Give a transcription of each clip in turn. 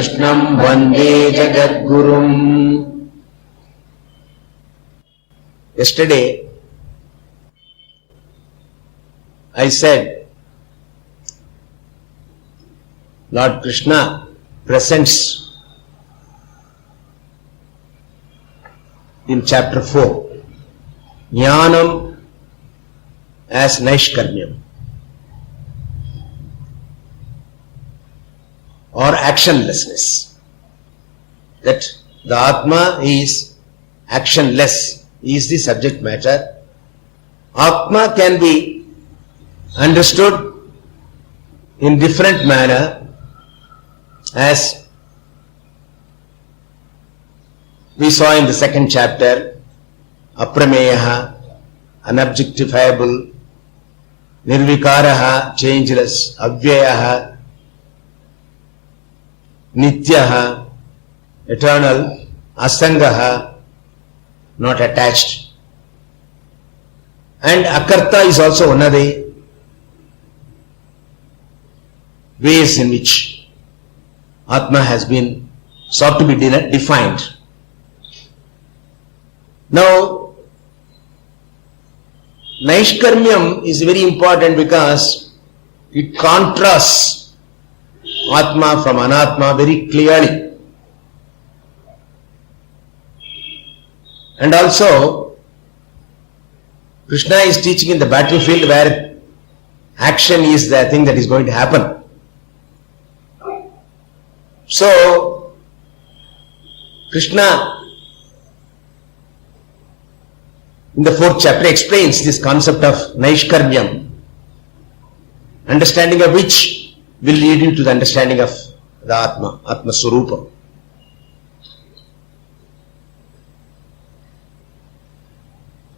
Krishnam Vande Jagadgurum. Yesterday, I said, Lord Krishna presents in chapter 4, Jnanam as Naishkarmyam or actionlessness. That the Atma is actionless is the subject matter. Atma can be understood in different manner as we saw in the second chapter, aprameyaha, unobjectifiable, nirvikaraha, changeless, avyayaha, nityaha, eternal, asangaha, not attached. And akarta is also one of the ways in which Atma has been sought to be defined. Now, Naishkarmyam is very important because it contrasts Atma from Anatma very clearly. And also, Krishna is teaching in the battlefield where action is the thing that is going to happen. So, Krishna in the 4th chapter explains this concept of Naishkarmyam, understanding of which will lead you to the understanding of the Atma, Atma Swarupa.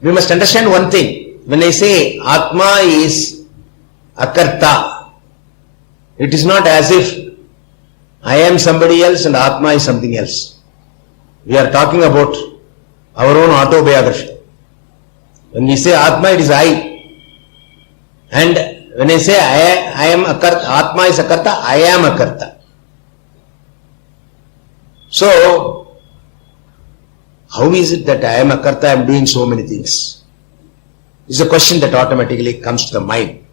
We must understand one thing. When I say Atma is Akarta, it is not as if I am somebody else and Atma is something else. We are talking about our own autobiography. When we say Atma, it is I. And when I say I am Akarta, Atma is Akarta, I am Akarta. So, how is it that I am Akarta, I am doing so many things? It's a question that automatically comes to the mind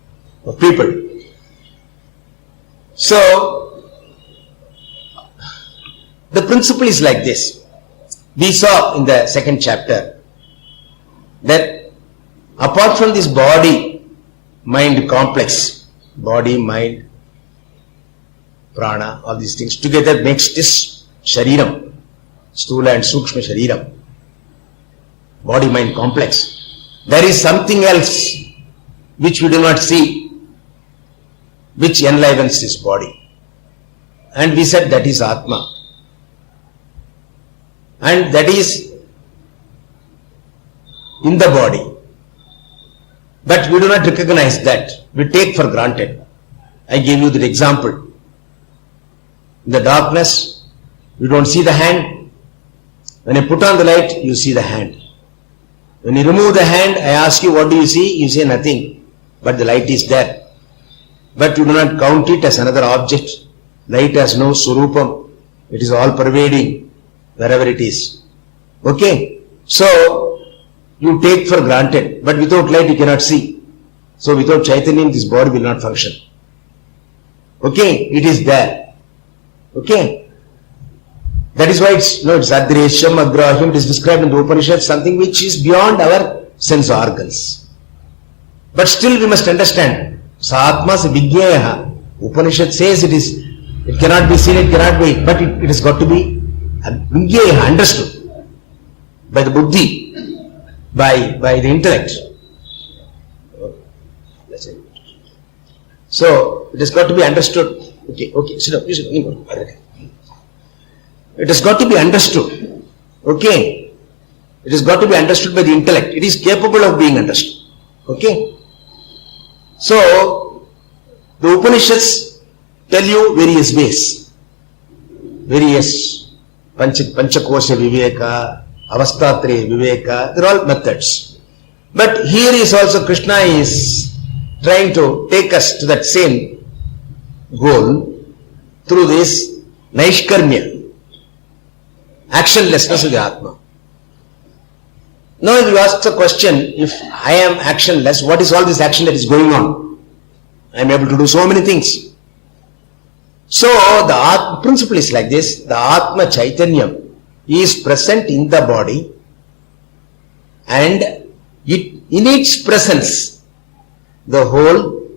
of people. So, the principle is like this. We saw in the 2nd chapter that apart from this body-mind complex, body, mind, prana, all these things together makes this shariram, stula and sukshma shariram, body-mind complex. There is something else which we do not see, which enlivens this body. And we said that is Atma. And that is in the body. But we do not recognize that. We take for granted. I gave you the example. In the darkness, you don't see the hand. When you put on the light, you see the hand. When you remove the hand, I ask you, what do you see? You say nothing. But the light is there. But you do not count it as another object. Light has no surupam. It is all pervading wherever it is. Okay? So, you take for granted, but without light you cannot see. So without Chaitanya, this body will not function. Okay, it is there. Okay, that is why it's Adresham, Agrahim. It is described in the Upanishad, something which is beyond our sense organs. But still we must understand. Sa-atma se Vijnayaha. Upanishad says it cannot be seen, it cannot be, but it has got to be Vijnayaha, understood by the buddhi. By the intellect. So, it has got to be understood. Okay, sit down, it has got to be understood. Okay? It has got to be understood by the intellect. It is capable of being understood. Okay? So, the Upanishads tell you various ways. Various Panchakosha Viveka, Avastatre Viveka, they are all methods. But here is also Krishna is trying to take us to that same goal through this Naishkarmya. Actionlessness of the Atma. Now you ask the question, if I am actionless, what is all this action that is going on? I am able to do so many things. So the principle is like this, the Atma Chaitanyam is present in the body, and in its presence, the whole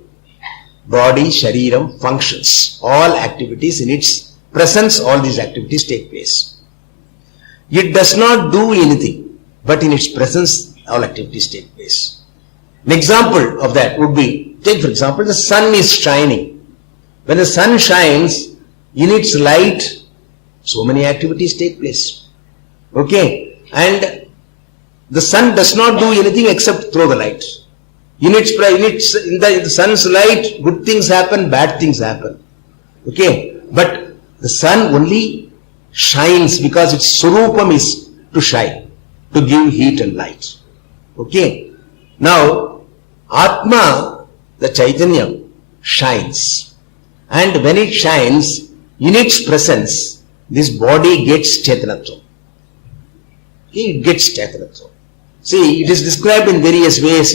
body, shariram functions. All activities in its presence, all these activities take place. It does not do anything, but in its presence, all activities take place. An example of that would be, take for example, the sun is shining. When the sun shines, in its light, so many activities take place. Okay? And the sun does not do anything except throw the light. In the sun's light, good things happen, bad things happen. Okay? But the sun only shines because its surupam is to shine, to give heat and light. Okay? Now, Atma, the Chaitanya, shines. And when it shines, in its presence, this body gets Chaitanatvam. It gets Chaitanatvam. See, it is described in various ways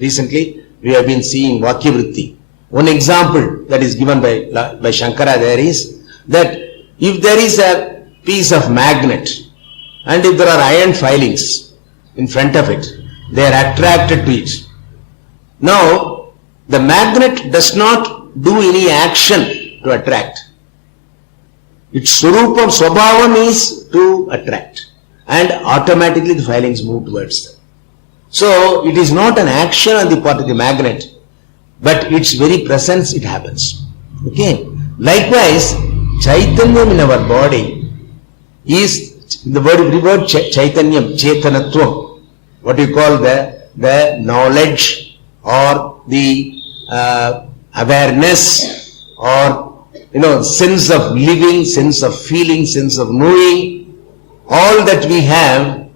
recently we have been seeing Vakyavritti. One example that is given by Shankara there is that if there is a piece of magnet and if there are iron filings in front of it, they are attracted to it. Now, the magnet does not do any action to attract. Its surupam, swabhavam is to attract, and automatically the filings move towards them. So, it is not an action on the part of the magnet, but its very presence it happens. Okay? Likewise, Chaitanyam in our body is, the word Chaitanyam, Chetanatvam, what you call the knowledge or the awareness or sense of living, sense of feeling, sense of knowing, all that we have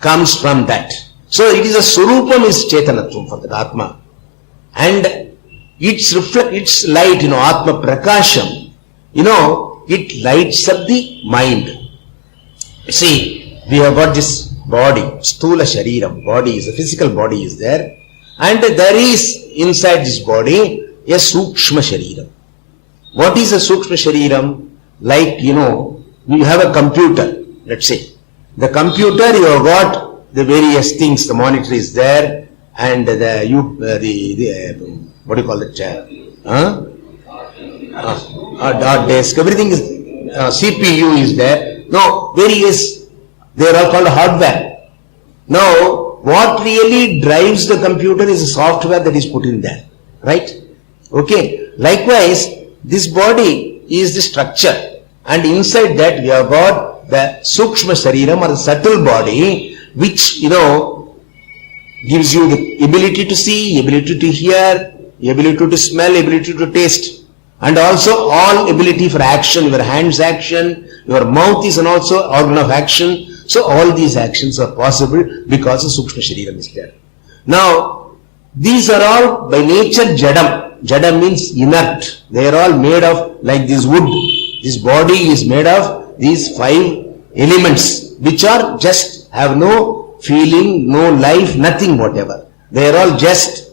comes from that. So it is a surupam is Chetanatvam for the Atma. And its light, Atma Prakasham, it lights up the mind. See, we have got this body, Sthula Shariram, body is, a physical body is there, and there is inside this body a Sukshma Shariram. What is a Sukshma Shariram? Like, you have a computer, let's say. The computer, you have got the various things, the monitor is there, and what do you call it? Hard disk, everything is, CPU is there. Now, various, they are all called hardware. Now, what really drives the computer is the software that is put in there, right? Okay. Likewise, this body is the structure, and inside that we have got the Sukshma Shariram or the subtle body, which, gives you the ability to see, ability to hear, ability to smell, ability to taste, and also all ability for action. Your hands action, your mouth is also organ of action. So all these actions are possible because the Sukshma Shariram is there. Now, these are all by nature Jadam. Jadam means inert. They are all made of like this wood. This body is made of these 5 elements which are just have no feeling, no life, nothing whatever. They are all just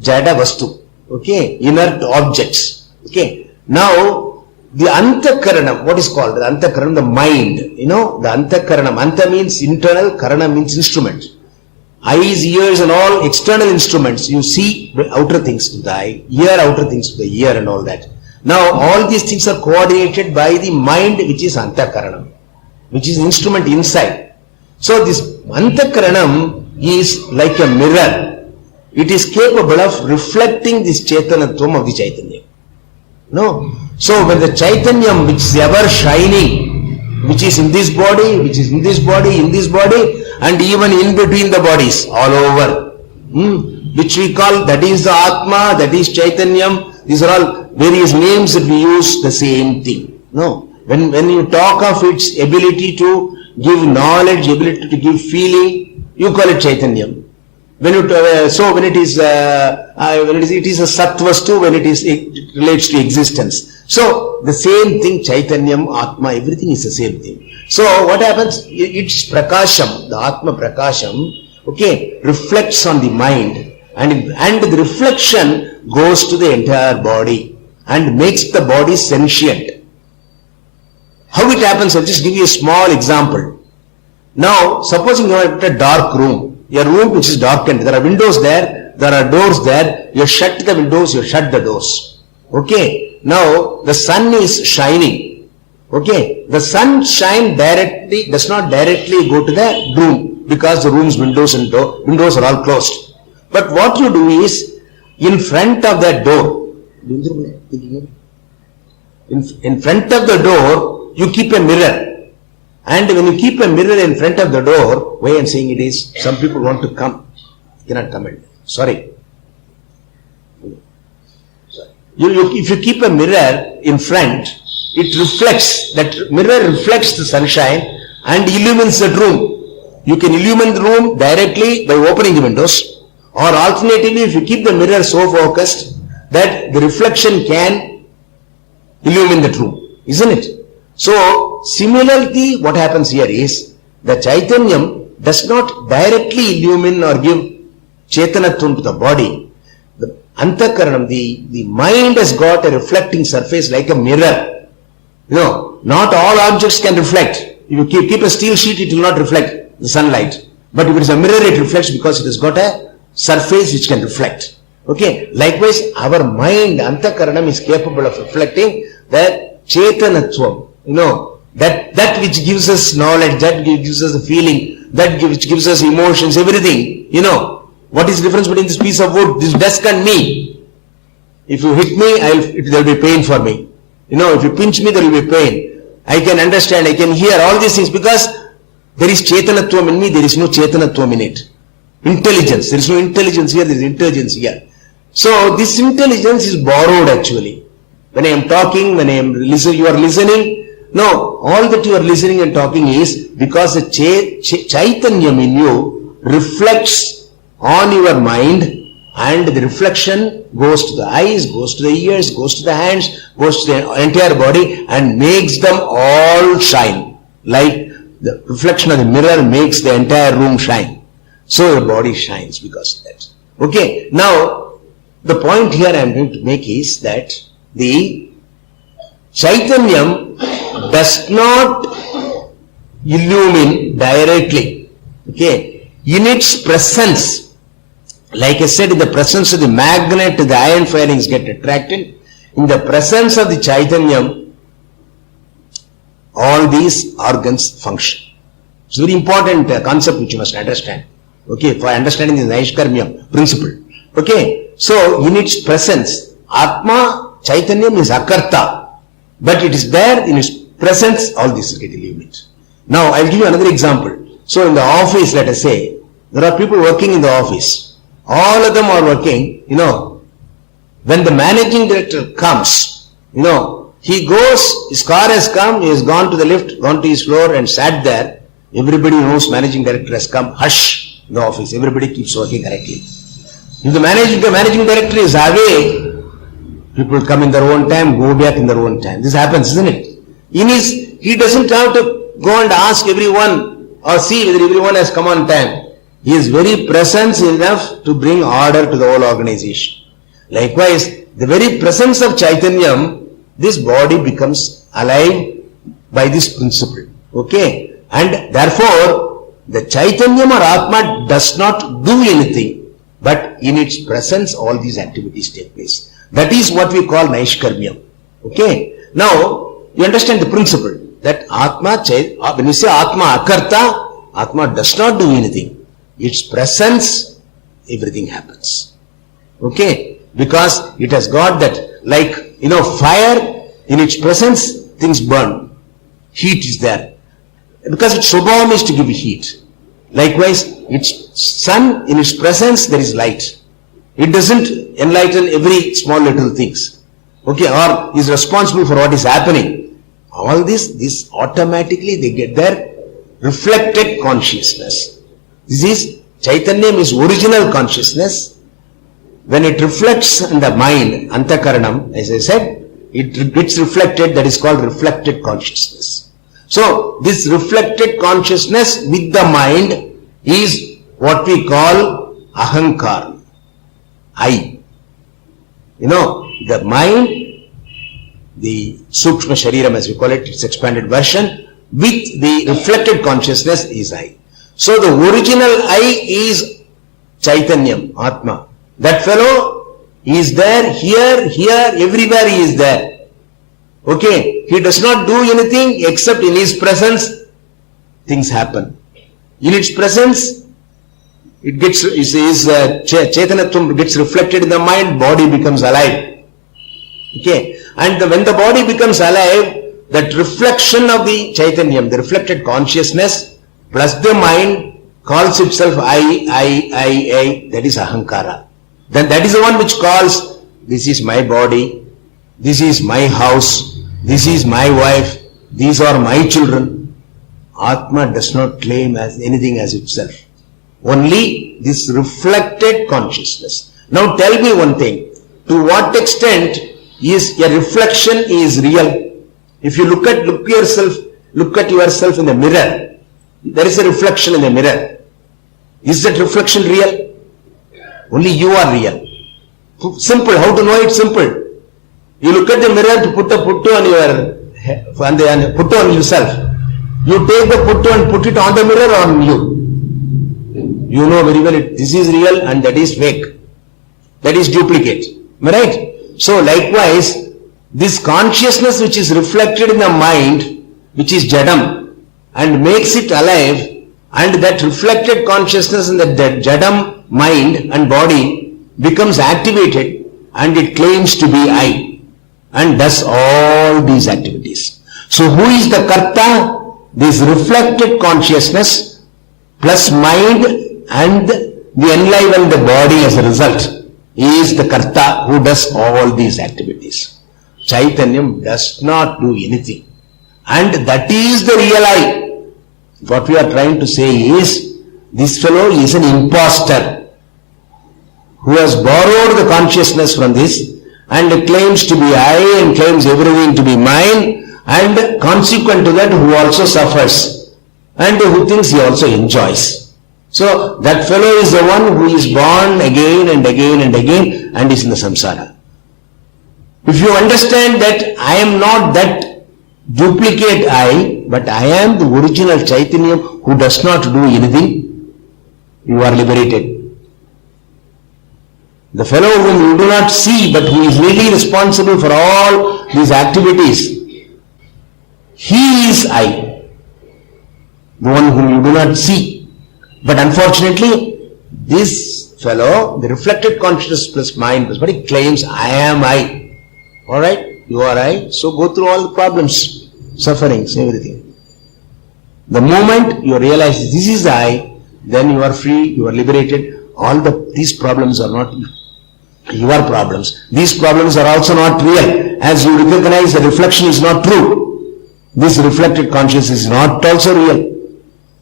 Jada Vastu. Okay, inert objects. Okay. Now, the Antakaranam, what is called? The Antakaranam, the mind. The Antakaranam. Anta means internal, Karana means instrument. Eyes, ears and all external instruments. You see outer things to the eye, ear outer things to the ear and all that. Now, all these things are coordinated by the mind, which is Antakaranam, which is instrument inside. So, this Antakaranam is like a mirror. It is capable of reflecting this Chetanatvam of the Chaitanya. No. So when the Chaitanyam, which is ever shining, which is in this body, which is in this body, and even in between the bodies, all over, which we call, that is the Atma, that is Chaitanyam, these are all various names that we use, the same thing. No. When you talk of its ability to give knowledge, ability to give feeling, you call it Chaitanyam. When it is it is a sattvastu when it relates to existence. So the same thing, Chaitanyam, Atma, everything is the same thing. So what happens? It's prakasham, the Atma prakasham, okay, reflects on the mind, and the reflection goes to the entire body and makes the body sentient. How it happens? I'll just give you a small example. Now, supposing you are at a dark room, a room which is darkened, there are windows there are doors there, you shut the windows, you shut the doors. Okay, now the sun is shining. Okay, the sun shine directly, does not directly go to the room because the room's windows are all closed. But what you do is, in front of that door, in front of the door, you keep a mirror. And when you keep a mirror in front of the door, why I am saying it is, some people want to come, cannot come in. Sorry. If you keep a mirror in front, it reflects, that mirror reflects the sunshine and illumines that room. You can illumine the room directly by opening the windows, or alternatively, if you keep the mirror so focused that the reflection can illumine that room, isn't it? So, similarly, what happens here is, the Chaitanyam does not directly illumine or give Chetanatvam to the body. The Antakaranam, the mind has got a reflecting surface like a mirror. You know, not all objects can reflect. If you keep a steel sheet, it will not reflect the sunlight. But if it is a mirror, it reflects because it has got a surface which can reflect. Okay, likewise, our mind, Antakaranam, is capable of reflecting that Chetanatvam. You know, that which gives us knowledge, that gives us a feeling, that which gives us emotions, everything. You know, what is the difference between this piece of wood, this desk and me? If you hit me, there will be pain for me. You know, if you pinch me, there will be pain. I can understand, I can hear all these things because there is Chetanatvam in me, there is no Chetanatvam in it. Intelligence, there is no intelligence here, there is intelligence here. So this intelligence is borrowed actually. When I am talking, when I am listening, you are listening. No, all that you are listening and talking is because the Chaitanyam in you reflects on your mind, and the reflection goes to the eyes, goes to the ears, goes to the hands, goes to the entire body and makes them all shine. Like the reflection of the mirror makes the entire room shine. So the body shines because of that. Okay, now the point here I am going to make is that the Chaitanyam does not illumine directly. Okay, in its presence, like I said, in the presence of the magnet, the iron filings get attracted. In the presence of the Chaitanyam, all these organs function. It's a very important concept which you must understand. Okay, for understanding the Naishkarmya principle. Okay, so in its presence, Atma, Chaitanyam is Akarta, but it is there in its presence, all this will get illuminated. Now, I'll give you another example. So in the office, let us say, there are people working in the office. All of them are working, you know, when the managing director comes, you know, he goes, his car has come, he has gone to the lift, gone to his floor and sat there. Everybody knows managing director has come, hush, in the office, everybody keeps working correctly. If the managing director is away, people come in their own time, go back in their own time. This happens, isn't it? He doesn't have to go and ask everyone or see whether everyone has come on time. His very presence is enough to bring order to the whole organization. Likewise, the very presence of Chaitanyam, this body becomes alive by this principle. Okay? And therefore, the Chaitanyam or Atma does not do anything, but in its presence, all these activities take place. That is what we call Naishkarmyam. Okay? Now, you understand the principle that Atma, when you say Atma Akarta, Atma does not do anything. Its presence, everything happens. Okay? Because it has got that, like, you know, fire, in its presence, things burn. Heat is there. Because its swabhavam is to give heat. Likewise, its sun, in its presence, there is light. It doesn't enlighten every small little things. Okay, or is responsible for what is happening. All this automatically they get their reflected consciousness. This is Chaitanyam is original consciousness. When it reflects in the mind, antakaranam, as I said, it gets reflected, that is called reflected consciousness. So, this reflected consciousness with the mind is what we call ahankar, I. You know, the mind, the sukshma shariram as we call it, its expanded version, with the reflected consciousness is I. So the original I is Chaitanyam, Atma. That fellow is there, here, everywhere he is there. Okay, he does not do anything except in his presence, things happen. In its presence, it gets, Chaitanatvam gets reflected in the mind, body becomes alive. Okay, and when the body becomes alive, that reflection of the Chaitanyam, the reflected consciousness, plus the mind calls itself I, that is Ahankara. Then that is the one which calls, this is my body, this is my house, this is my wife, these are my children. Atma does not claim as anything as itself. Only this reflected consciousness. Now tell me one thing, to what extent is a reflection is real? If you look at yourself in the mirror, there is a reflection in the mirror. Is that reflection real? Only you are real. Simple. How to know it? Simple. You look at the mirror to put a puttu on your puttu on yourself. You take the puttu and put it on the mirror or on you. You know very well this is real and that is fake. That is duplicate. Am I right? So likewise, this consciousness which is reflected in the mind, which is jadam, and makes it alive, and that reflected consciousness in the jadam mind and body becomes activated and it claims to be I and does all these activities. So who is the karta? This reflected consciousness plus mind and the enlivened body as a result is the karta who does all these activities. Chaitanyam does not do anything. And that is the real I. What we are trying to say is, this fellow is an imposter who has borrowed the consciousness from this and claims to be I and claims everything to be mine, and consequent to that who also suffers and who thinks he also enjoys. So that fellow is the one who is born again and again and again and is in the samsara. If you understand that I am not that duplicate I, but I am the original Chaitanyam who does not do anything, you are liberated. The fellow whom you do not see but who is really responsible for all these activities, he is I, the one whom you do not see. But unfortunately, this fellow, the reflected consciousness plus mind plus body, claims I am I. Alright, you are I, so go through all the problems, sufferings, everything. The moment you realize this is I, then you are free, you are liberated. These problems are not your problems. These problems are also not real. As you recognize the reflection is not true, this reflected consciousness is not also real.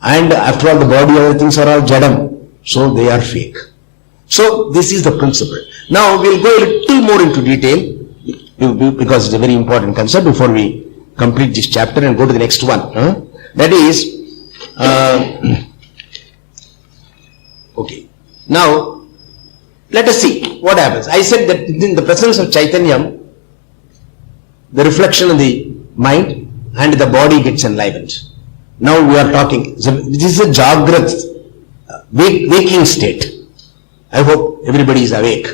And after all, the body, other things are all jadam, so they are fake. So this is the principle. Now we'll go a little more into detail, because it's a very important concept before we complete this chapter and go to the next one. That is, okay. Now, let us see what happens. I said that in the presence of Chaitanyam, the reflection of the mind and the body gets enlivened. Now we are talking, this is a Jagrat, waking state. I hope everybody is awake.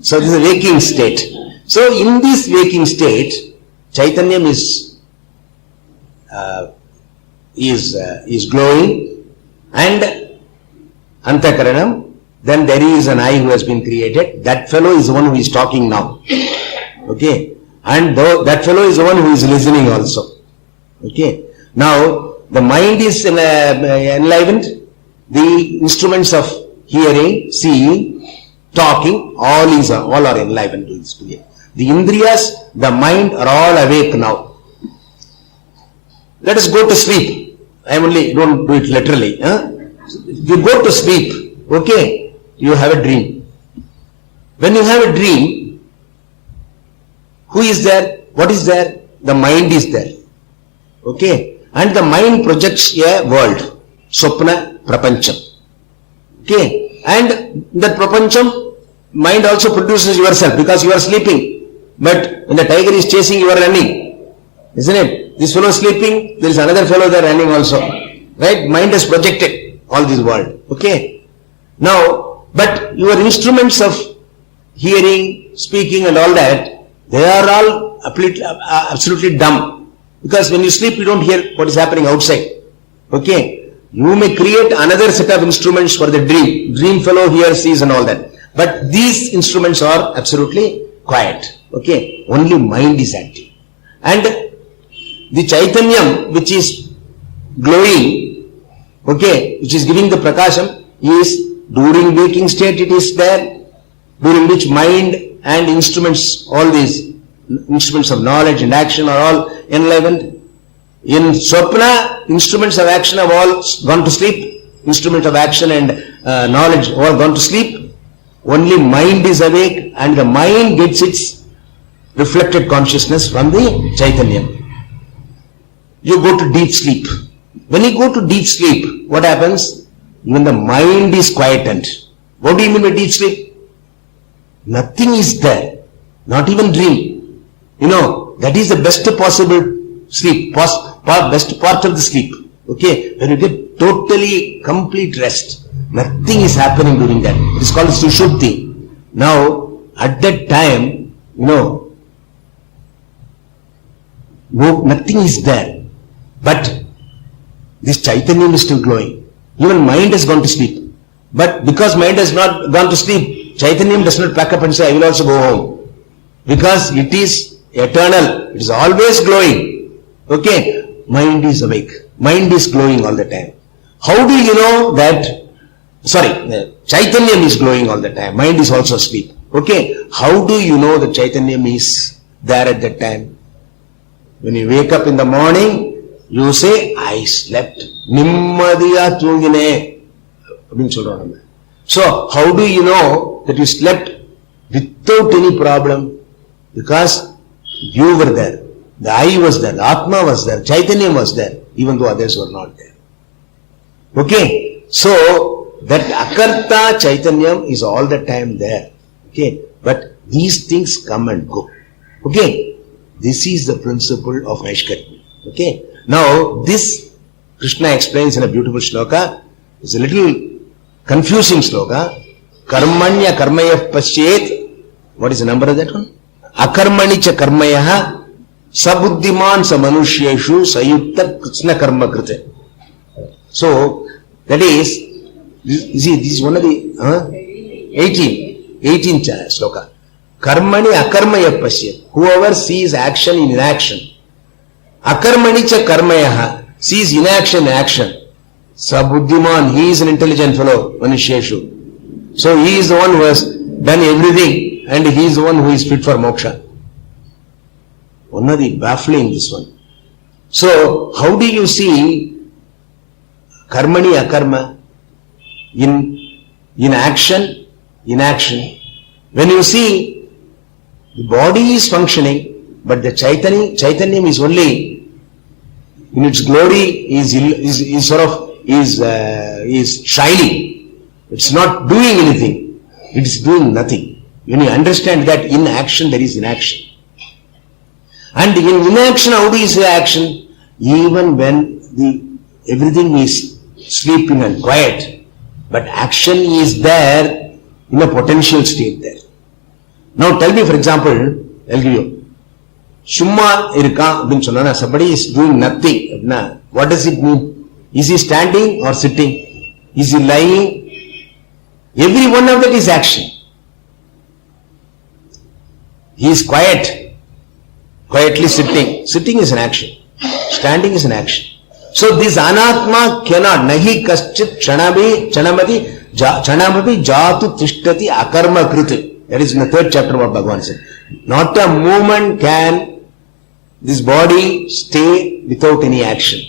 So this is a waking state. So in this waking state, Chaitanyam is glowing, and Antakaranam, then there is an I who has been created. That fellow is the one who is talking now. Okay. And that fellow is the one who is listening also. Okay. Now, the mind is enlivened. The instruments of hearing, seeing, talking, all are enlivened to this together. The indriyas, the mind are all awake now. Let us go to sleep. Don't do it literally. You go to sleep. Okay, you have a dream. When you have a dream, who is there? What is there? The mind is there. Okay, and the mind projects a world, Swapna Prapancham. Okay, and that Prapancham, mind also produces yourself because you are sleeping. But when the tiger is chasing, you are running. Isn't it? This fellow is sleeping, there is another fellow there running also. Right? Mind has projected all this world. Okay. Now, but your instruments of hearing, speaking and all that, they are all absolutely dumb. Because when you sleep, you don't hear what is happening outside. Okay. You may create another set of instruments for the dream. Dream fellow hears, sees and all that. But these instruments are absolutely quiet. Okay. Only mind is active. And the Chaitanyam which is glowing, okay, which is giving the prakasham, is during waking state it is there, during which mind and instruments, all these instruments of knowledge and action are all enlivened. In Swapna, instruments of action have all gone to sleep. Instruments of action and knowledge all gone to sleep. Only mind is awake and the mind gets its reflected consciousness from the Chaitanya. You go to deep sleep. When you go to deep sleep, what happens? Even the mind is quietened. What do you mean by deep sleep? Nothing is there. Not even dream. You know, that is the best possible sleep. Best part of the sleep. Okay? When you get totally complete rest. Nothing is happening during that. It is called Sushupti. Now, at that time, you know, nothing is there. But this Chaitanya is still glowing. Even mind has gone to sleep. But because mind has not gone to sleep, Chaitanya does not pack up and say, I will also go home. Because it is eternal. It is always glowing. Okay? Mind is awake. Mind is glowing all the time. How do you know that? Sorry, Chaitanya is glowing all the time. Mind is also asleep. Okay? How do you know that Chaitanya is there at that time? When you wake up in the morning, you say, I slept. Nimmadiya thungine. So, how do you know that you slept without any problem? Because you were there. The I was there. The Atma was there. Chaitanya was there. Even though others were not there. Okay? So, that Akarta Chaitanyam is all the time there. Okay? But these things come and go. Okay? This is the principle of Naishkarmya. Okay? Now, this Krishna explains in a beautiful shloka. It's a little confusing shloka. Karmanya karmayah pasyet. What is the number of that one? Akarmani cha karmayah sabuddhiman sa manushyeshu sayukta krishna karma krite. So, that is, this is one of the 18th shloka. Karmani akarmaya pasyet. Whoever sees action in inaction. Akarmani cha karmayah, sees inaction in action. Sabuddhiman, he is an intelligent fellow, Manusheshu. So he is the one who has done everything and he is the one who is fit for moksha. One of the baffling this one. So how do you see karmani akarma in action, inaction? When you see the body is functioning, but the Chaitanyam is only in its glory is shining. It's not doing anything. It is doing nothing. When you understand that in action there is inaction. And in inaction, how do you say action? Even when everything is sleeping and quiet, but action is there in a potential state there. Now tell me, for example, I'll give you. Summa irka abin sonna, somebody is doing nothing. What does it mean? Is he standing or sitting? Is he lying? Every one of that is action. He is quiet, quietly sitting. Sitting is an action. Standing is an action. So this anatma cannot, nahi kaschit chanamati jatu tishtati akarma kriti. That is in the 3rd chapter what Bhagavan said. Not a moment can this body stay without any action.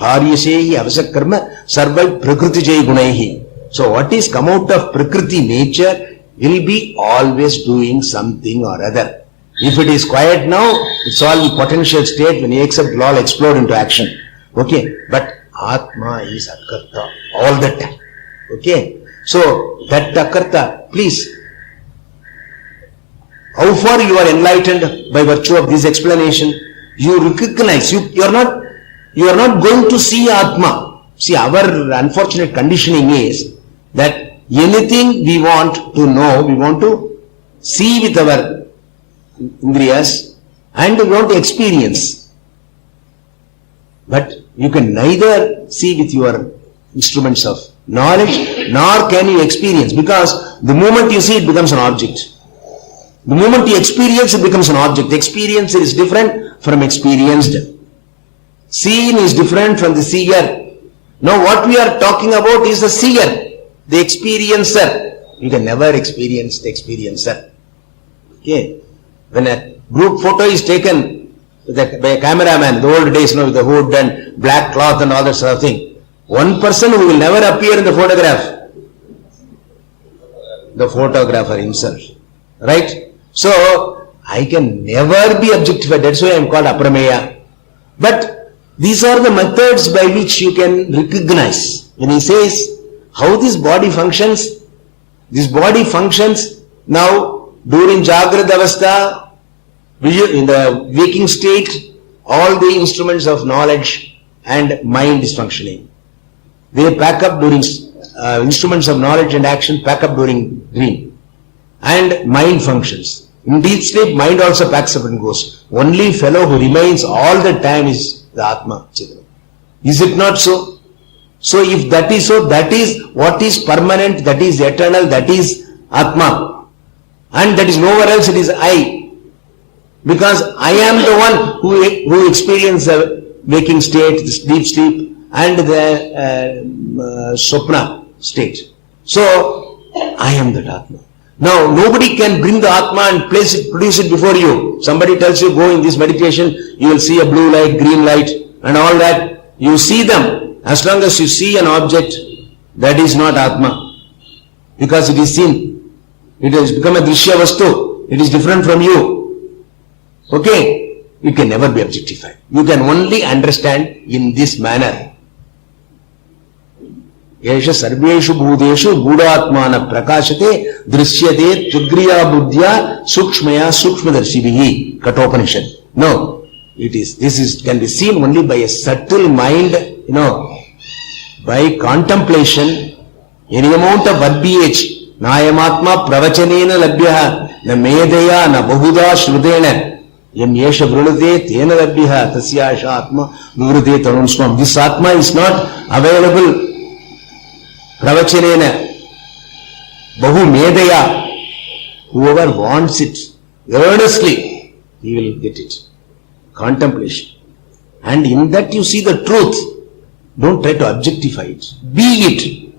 Karyasehi avasakarma sarvai prakriti jai gunaihi. So what is come out of Prakriti nature will be always doing something or other. If it is quiet now, it's all the potential state. When you accept, it will all explode into action. Okay, but Atma is Akarta all the time. Okay, so that Akarta, please, how far you are enlightened by virtue of this explanation? You recognize, you are not going to see Atma. See, our unfortunate conditioning is that anything we want to know, we want to see with our indriyas and we want to experience. But you can neither see with your instruments of knowledge nor can you experience, because the moment you see, it becomes an object. The moment you experience, it becomes an object. Experience is different from experienced. Seen is different from the seer. Now what we are talking about is the seer, the experiencer. You can never experience the experiencer. Okay. When a group photo is taken by a cameraman, the old days, with the hood and black cloth and all that sort of thing, one person who will never appear in the photograph, the photographer himself. Right? So, I can never be objectified. That's why I am called Aprameya. But these are the methods by which you can recognize. When he says how this body functions now during Jagrata Avastha, in the waking state, all the instruments of knowledge and mind is functioning. They pack up during instruments of knowledge and action pack up during dream. And mind functions. In deep sleep, mind also packs up and goes. Only fellow who remains all the time is the Atma Chidana. Is it not so? So if that is so, that is what is permanent, that is eternal, that is Atma. And that is nowhere else, it is I. Because I am the one who experiences the waking state, the deep sleep and the Swapna state. So, I am that Atma. Now, nobody can bring the Atma and produce it before you. Somebody tells you, go in this meditation, you will see a blue light, green light and all that. You see them. As long as you see an object, that is not Atma. Because it is seen. It has become a Drishya Vastu. It is different from you. Okay? You can never be objectified. You can only understand in this manner. Yesha sarveshu bhudeshu gudhatmana prakashate drishyate tudgriya buddhya sukshmaya sukshmadarshibhihi Kathopanishad. No. This can be seen only by a subtle mind, by contemplation, any amount of verbiage. Nayamatma pravachanena labhyaha na medaya na bahuda shrudena yam yesha vrunate tena labhyaha tasya atma nurute tanunuswam. This Atma is not available pravachanena bahu medaya. Whoever wants it earnestly, he will get it. Contemplation. And in that you see the truth. Don't try to objectify it. Be it.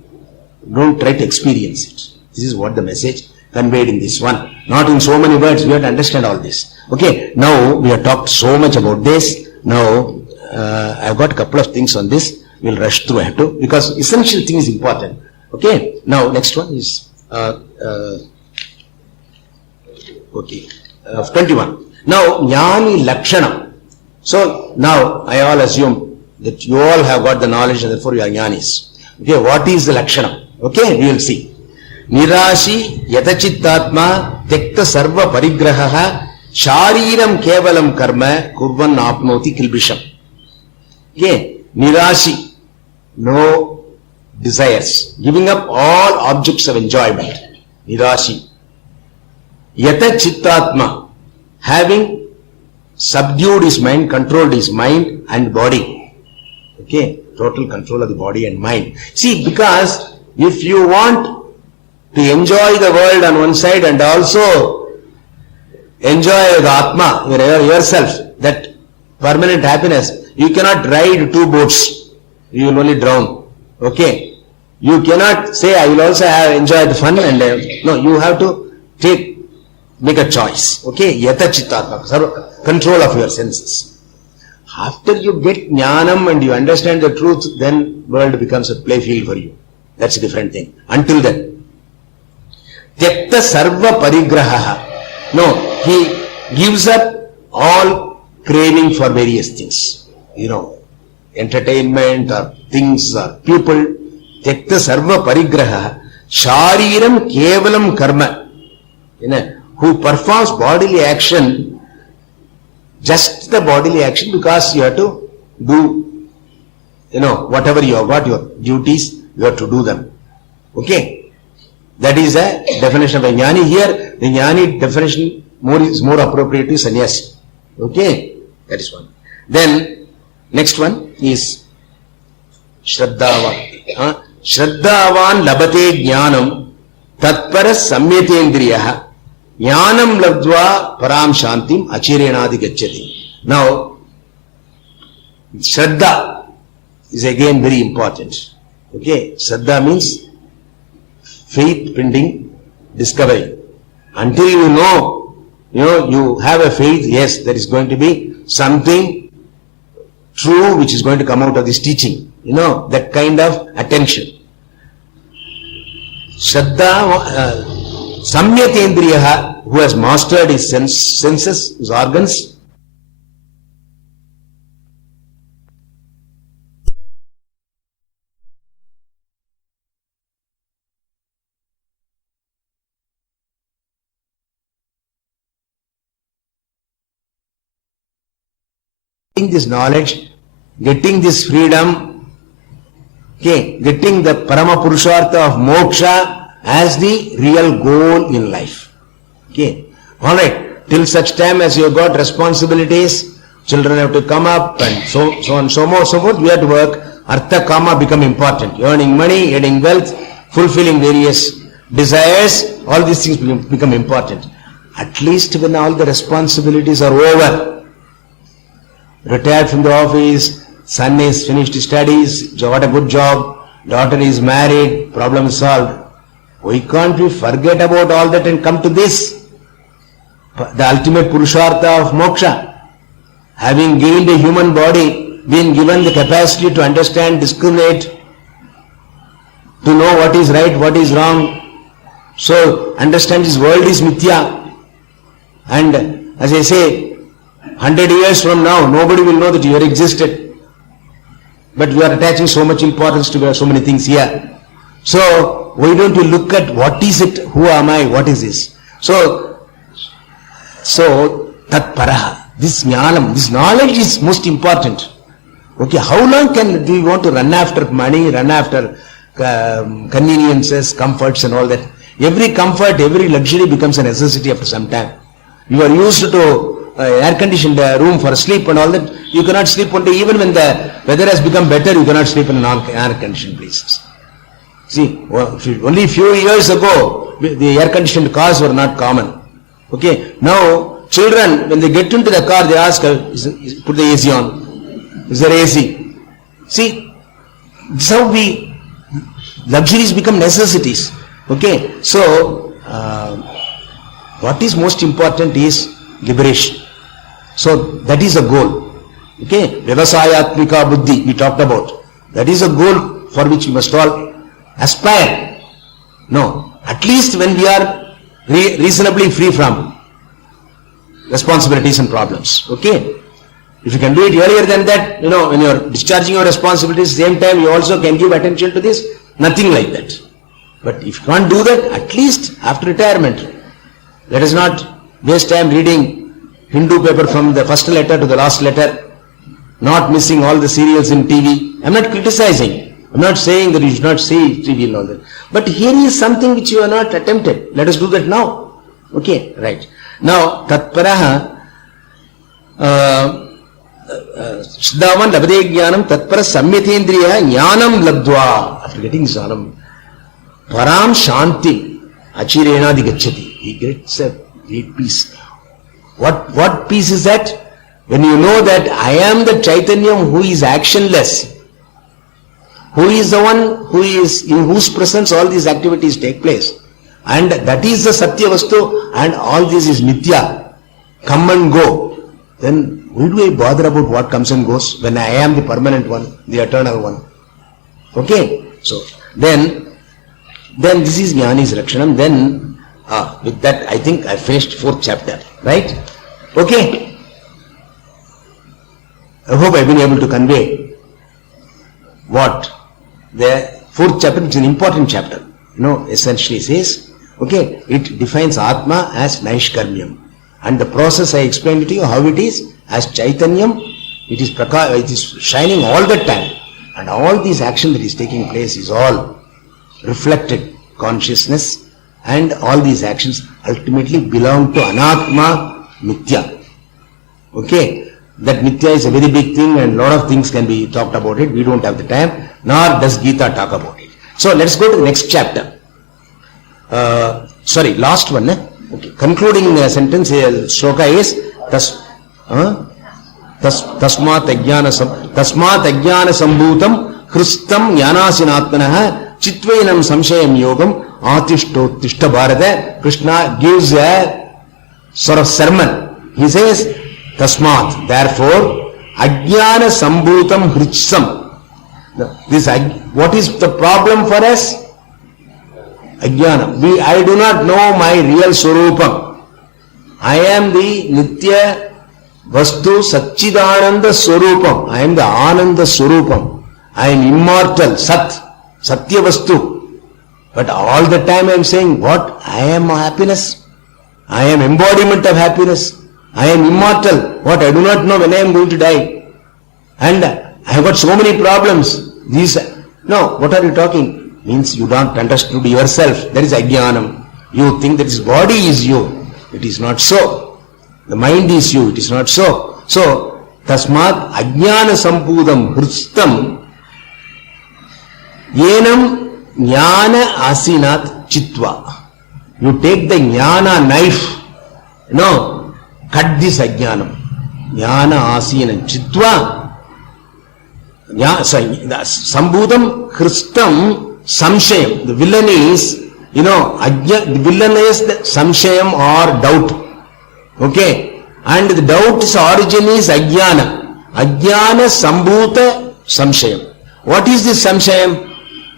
Don't try to experience it. This is what the message conveyed in this one. Not in so many words, we have to understand all this. Okay, now we have talked so much about this. Now, I've got a couple of things on this. We'll rush through, I have to, because essential thing is important. Okay, now next one is, 21. Now, Jnani Lakshana. So, now, I all assume that you all have got the knowledge and therefore you are Jnanis. Okay, what is the Lakshana? Okay, we will see. Nirashi yatachittatma tekta sarva parigraha shariram kevalam karma kurvan apnoti kilbisham. Okay, Nirashi, no desires, giving up all objects of enjoyment. Nirashi. Yatachittatma, having subdued his mind, controlled his mind and body. Okay, total control of the body and mind. See, because if you want to enjoy the world on one side and also enjoy the Atma, yourself, that permanent happiness, you cannot ride two boats. You will only drown. Okay? You cannot say, I will also enjoy the fun and no, you have to make a choice. Okay? Yata Chittatma, control of your senses. After you get Jnanam and you understand the truth, then world becomes a playfield for you. That's a different thing. Until then. Tyakta sarva parigraha. No, he gives up all craving for various things. Entertainment or things or people. Tyakta sarva parigraha. Shariram kevalam karma. Who performs bodily action, just the bodily action, because you have to do, whatever you have got, your duties, you have to do them. Okay? That is a definition of a jnani. Here, the jnani definition is more appropriate to sannyasi. Okay? That is one. Then, next one is Shraddhavan. Shraddhavan labate jnanam tatpara samyatendriyaha jnanam labdva param shantim achirenadi gacchati. Now, Shraddha is again very important. Okay? Shraddha means faith pending discovery. Until you know, you have a faith, yes, there is going to be something true which is going to come out of this teaching. That kind of attention. Shraddha, Samyatendriyaha, who has mastered his senses, his organs, getting this knowledge, getting this freedom, okay, getting the Parama Purushartha of moksha as the real goal in life. Okay. Alright. Till such time as you have got responsibilities, children have to come up and so on, so forth, we have to work. Artha Kama become important. Earning money, getting wealth, fulfilling various desires, all these things become important. At least when all the responsibilities are over, retired from the office, son is finished his studies, got a good job, daughter is married, problem is solved. Why can't we forget about all that and come to this? The ultimate Purushartha of moksha. Having gained a human body, being given the capacity to understand, discriminate, to know what is right, what is wrong. So, understand this world is mithya. And as I say, 100 years from now, nobody will know that you have existed. But we are attaching so much importance to so many things here. So, why don't you look at what is it, who am I, what is this? So tat paraha, this jnanam, this knowledge is most important. Okay, how long do you want to run after money, run after conveniences, comforts and all that? Every comfort, every luxury becomes a necessity after some time. You are used to air-conditioned room for sleep and all that. You cannot sleep one day, even when the weather has become better, you cannot sleep in non-air-conditioned places. See, only a few years ago, the air-conditioned cars were not common. Okay, now children, when they get into the car, they ask, put the AC on. Is there AC? See, this is how luxuries become necessities. Okay, so what is most important is liberation. So that is a goal. Okay, Vyavasayatmika Buddhi we talked about. That is a goal for which we must all aspire. No, at least when we are reasonably free from responsibilities and problems. Okay, if you can do it earlier than that, when you are discharging your responsibilities, same time you also can give attention to this. Nothing like that. But if you can't do that, at least after retirement, let us not waste time reading Hindu paper from the first letter to the last letter, not missing all the serials in TV. I'm not criticizing. I'm not saying that you should not see TV and all that. But here is something which you are not attempted. Let us do that now. Okay, right. Now, tatparaha Shraddhavan labade jnanam tatpara samyatendriya jnanam labdva. After getting jnanam, param shanti achirenadi gacchati. He gets a great peace. What peace is that? When you know that I am the Chaitanyam who is actionless, who is the one who is in whose presence all these activities take place, and that is the Satya Vastu, and all this is Mithya, come and go, then why do I bother about what comes and goes when I am the permanent one, the eternal one? Okay, so then this is Jnani's Lakshanam. Then with that I think I finished 4th chapter, right? Okay, I hope I've been able to convey what the 4th chapter, which is an important chapter, essentially says, okay, it defines Atma as Naishkarmyam. And the process I explained to you how it is as Chaitanyam, it is shining all the time. And all these action that is taking place is all reflected consciousness, and all these actions ultimately belong to Anatma Mithya. Okay, that Mithya is a very big thing and a lot of things can be talked about it. We don't have the time, nor does Gita talk about it. So let's go to the next chapter. Last one. Okay. Concluding sentence, shloka is Tasmat ajnana sambhutam Khristam jnanasinatmanah chitvenam samshayam yogam atishtottishta bharata. Krishna gives a sort of sermon. He says, Tasmat, therefore, ajnana sambhutam hritsam. What is the problem for us? Ajnana. I do not know my real Swarupam. I am the Nitya Vastu Satchidananda Swarupam. I am the Ananda Swarupam. I am immortal, Satya Vastu. But all the time I am saying, what? I am happiness. I am embodiment of happiness. I am immortal. What? I do not know when I am going to die. And I have got so many problems. No, what are you talking? Means you don't understood yourself. That is ajnanam. You think that this body is you. It is not so. The mind is you. It is not so. So, tasmat ajnana sambhudam hristam yenam jnana asinat chitva. You take the jnana knife, cut this ajnanam. Jnana asinat chitva. Sambhudam hristam samshayam. The villain is, the villain is the samshayam or doubt. Okay. And the doubt's origin is ajnana. Ajnana sambhuta samshayam. What is this samshayam?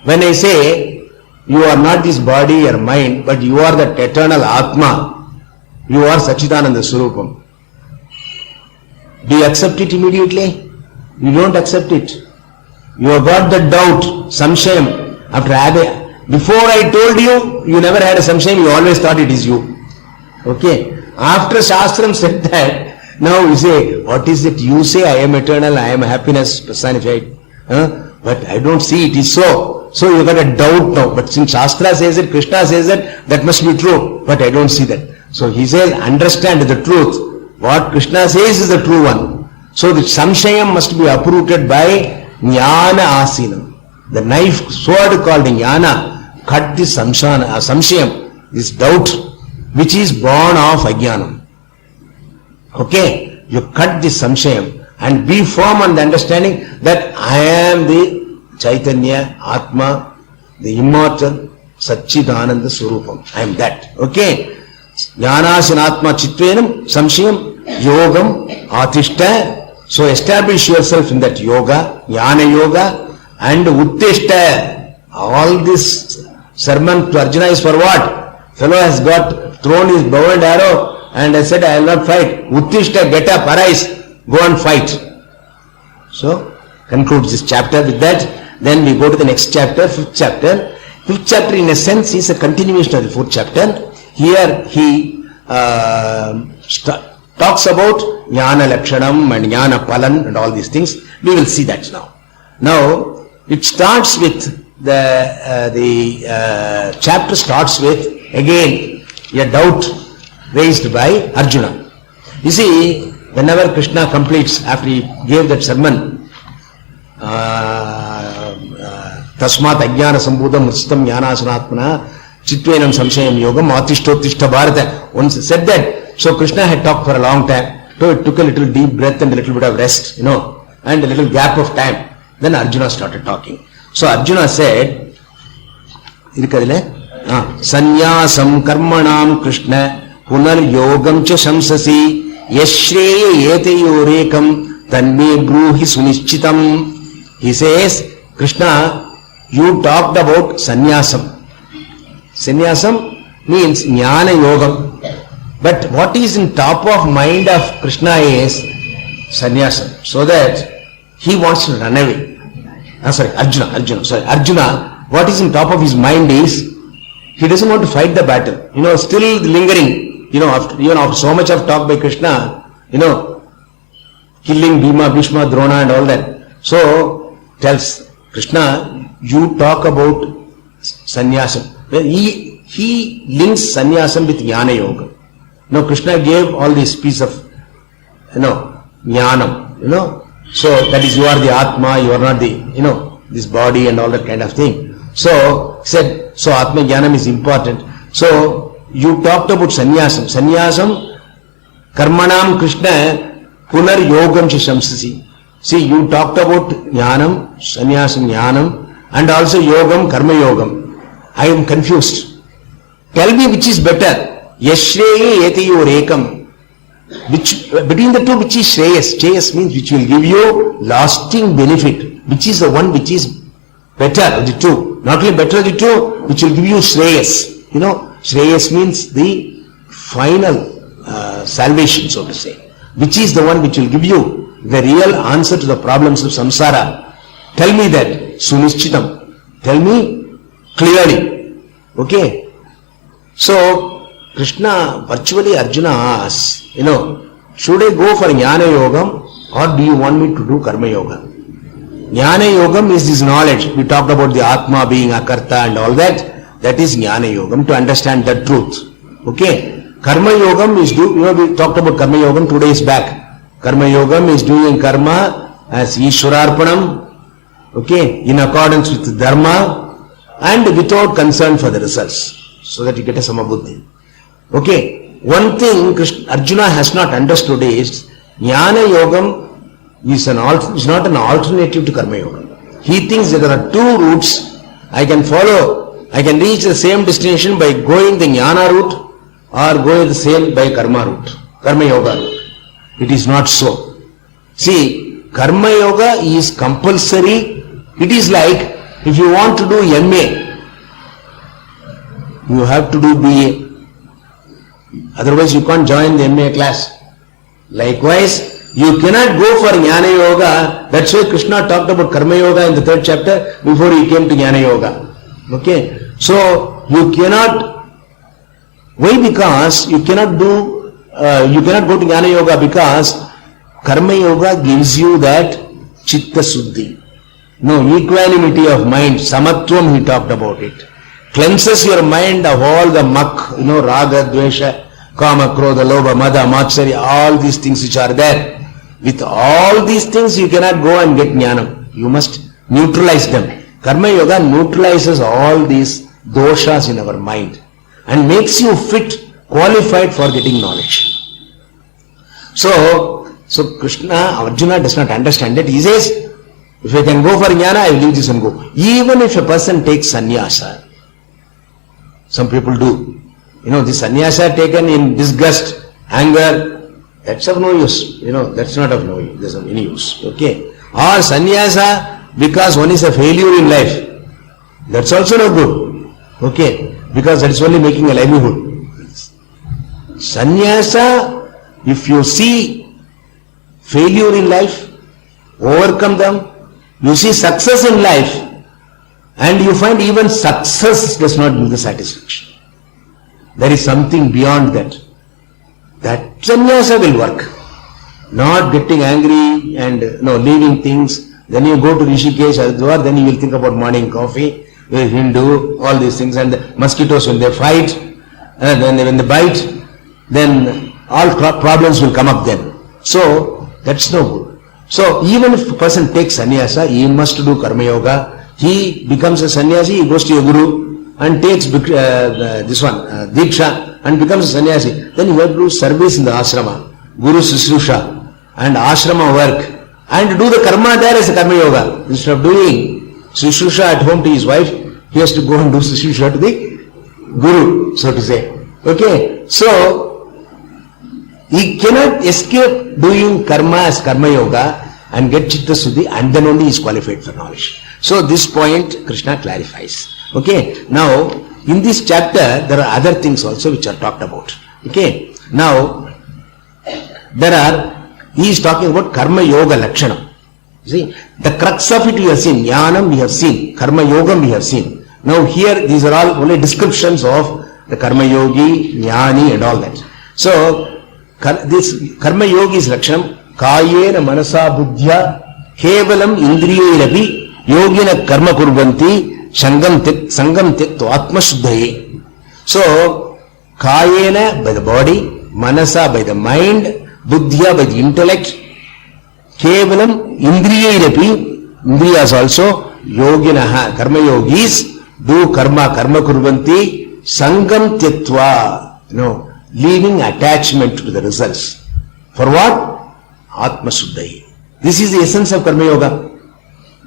When I say, you are not this body or mind, but you are that eternal Atma. You are Satchidananda Swarupam. Do you accept it immediately? You don't accept it. You have got the doubt, samshayam. Before I told you, you never had a samshayam, you always thought it is you. Okay. After Shastram said that, now you say, what is it? You say I am eternal, I am happiness personified. But I don't see it is so. So you got a doubt now. But since Shastra says it, Krishna says it, that must be true. But I don't see that. So he says, understand the truth. What Krishna says is the true one. So the samshayam must be uprooted by jnana asinam. The knife, sword called jnana, cut this samshayam, this doubt, which is born of ajnanam. Okay, you cut this samshayam and be firm on the understanding that I am the Chaitanya, Atma, the immortal, Satchidananda Swarupam. I am that. Okay. Jnanasinatma chitvenam samshayam yogam atishta. So establish yourself in that yoga, jnana yoga, and uttishta. All this sermon to Arjuna is for what? Fellow has got thrown his bow and arrow and I said, I will not fight. Uttishta, get up, arise, go and fight. So, concludes this chapter with that. Then we go to the next chapter, 5th chapter. 5th chapter in a sense is a continuation of the 4th chapter. Here he talks about jnana lakshanam and jnana palan and all these things. We will see that now. Now, it starts with the chapter starts with again a doubt raised by Arjuna. You see, whenever Krishna completes, after he gave that sermon, Tasmat ajnana sambhudam hristam jnanasinatmana chitvenam samshayam yogam atishtottishta bharata. Once said that, so Krishna had talked for a long time. So it took a little deep breath and a little bit of rest, and a little gap of time. Then Arjuna started talking. So Arjuna said, Sanyasam karmanam Krishna punar yogam cha shamsasi yashreya yetayorekam tanme bruhi sunischitam. He says, Krishna, you talked about sannyasam. Sannyasam means jnana yogam. But what is in top of mind of Krishna is sannyasam. So that he wants to run away. Arjuna, what is in top of his mind is, he doesn't want to fight the battle. Still lingering, after so much of talk by Krishna, killing Bhima, Bhishma, Drona and all that. So, tells Krishna, you talk about sannyasam. He links sannyasam with jnana yoga. Krishna gave all this piece of, jnanam, so that is, you are the Atma, you are not the, this body and all that kind of thing. So, said, so Atma Jnanam is important. So, you talked about sannyasam. Sannyasam, karmanam Krishna, punar yogam shamsasi. See, you talked about jnanam, sannyasam jnanam, and also yogam, karma yogam. I am confused. Tell me which is better. Yashreyi etiyo rekam. Which, between the two, which is Shreyas? Shreyas means which will give you lasting benefit. Which is the one which is better of the two? Not only better of the two, which will give you Shreyas. Shreyas means the final salvation, so to say. Which is the one which will give you the real answer to the problems of samsara? Tell me that. Sunishchitam. Tell me clearly. Okay? So, Krishna, virtually Arjuna asks, should I go for Jnana Yogam or do you want me to do Karma Yoga? Jnana Yogam is this knowledge. We talked about the Atma being Akarta and all that. That is Jnana Yogam, to understand the truth. Okay? Karma Yogam is we talked about Karma Yogam 2 days back. Karma Yogam is doing karma as Ishwararpanam, okay, in accordance with Dharma and without concern for the results, so that you get a Samabuddhi. Okay, one thing Arjuna has not understood is Jnana Yogam is not an alternative to Karma Yoga. He thinks that there are two routes. I can reach the same destination by going the Jnana route or going the same by Karma route, Karma Yoga route. It is not so. See, Karma Yoga is compulsory. It is like if you want to do MA, you have to do BA. Otherwise, you can't join the MA class. Likewise, you cannot go for Jnana Yoga. That's why Krishna talked about Karma Yoga in the 3rd chapter before he came to Jnana Yoga. Okay? So, you cannot, why? Because you cannot go to Jnana Yoga because Karma Yoga gives you that Chitta Suddhi. Equanimity of mind, Samatvam, he talked about it. Cleanses your mind of all the muck, Raga, Dvesha, Kama, Krodha, Lobha, Mada, Matsarya, all these things which are there. With all these things you cannot go and get Jnanam. You must neutralize them. Karma Yoga neutralizes all these doshas in our mind and makes you fit, qualified for getting knowledge. So Krishna, Arjuna does not understand it. He says, if I can go for Jnana, I will leave this and go. Even if a person takes sannyasa, some people do. The sannyasa taken in disgust, anger, that's of no use. That's not of no use. There's of any use. Okay. Or sannyasa because one is a failure in life. That's also no good. Okay. Because that is only making a livelihood. Sannyasa, if you see failure in life, overcome them, you see success in life, and you find even success does not give the satisfaction. There is something beyond that. That sannyasa will work. Not getting angry and leaving things. Then you go to Rishikesh, Haridwar, then you will think about morning coffee, Hindu, all these things, and the mosquitoes when they fight, and then when they bite, then all problems will come up then. So that's no good. So even if a person takes sannyasa, he must do karma yoga. He becomes a sannyasi, he goes to a guru and takes diksha and becomes a sannyasi. Then you have to do service in the ashrama, guru sushrusha and ashrama work, and do the karma there as a karma yoga. Instead of doing sushrusha at home to his wife, he has to go and do sushrusha to the guru, so to say. Okay, so he cannot escape doing karma as karma yoga and get chitta suddhi, and then only he is qualified for knowledge. So this point Krishna clarifies. Okay. Now in this chapter there are other things also which are talked about. Okay. Now he is talking about karma yoga lakshana. See, the crux of it we have seen, jnanam we have seen, karma yogam we have seen. Now here these are all only descriptions of the karma yogi, jnani and all that. So this karma yogi is lakshanam, kayena manasa buddhya kevalam indriyairapi yogina karma kurvanti sangam tyakto atma shuddhaye. So kayena by the body, manasa by the mind, buddhya by the intellect, kevalam indriyairapi, indriyas also, yoginaha, karma yogis do karma kurvanti sangam tyaktva, leaving attachment to the results. For what? Atma Suddhayi. This is the essence of karma yoga.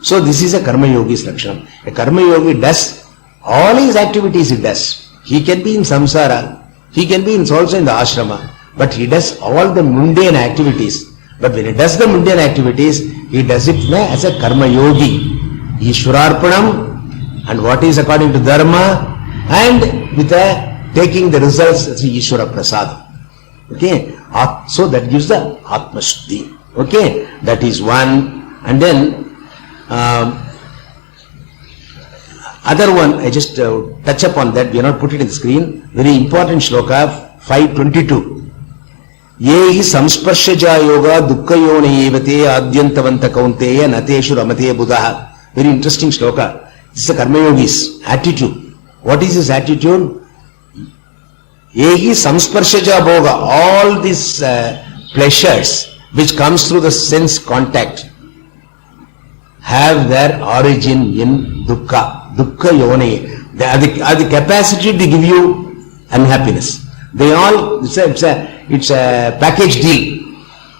So this is a karma yogi's lakshanam. A karma yogi does all his activities he does. He can be in samsara, he can be also in the ashrama, but he does all the mundane activities. But when he does the mundane activities, he does it as a karma yogi. Ishwararpanam, and what is according to dharma, and with taking the results as Ishwara Prasad. Okay, so that gives the Atma Shuddhi. Okay, that is one. And then other one, I just touch upon that, we are not put it in the screen. Very important shloka 522. Ye hi samsparshaja yoga dukkha yone evate adyantavanta kaunteya nateshu ramate buddha. Very interesting shloka. This is a karma yogi's attitude. What is his attitude? Yehi samsparshaja bhoga, all these pleasures which comes through the sense contact have their origin in dukkha yone. They are the capacity to give you unhappiness. They all, it's a package deal.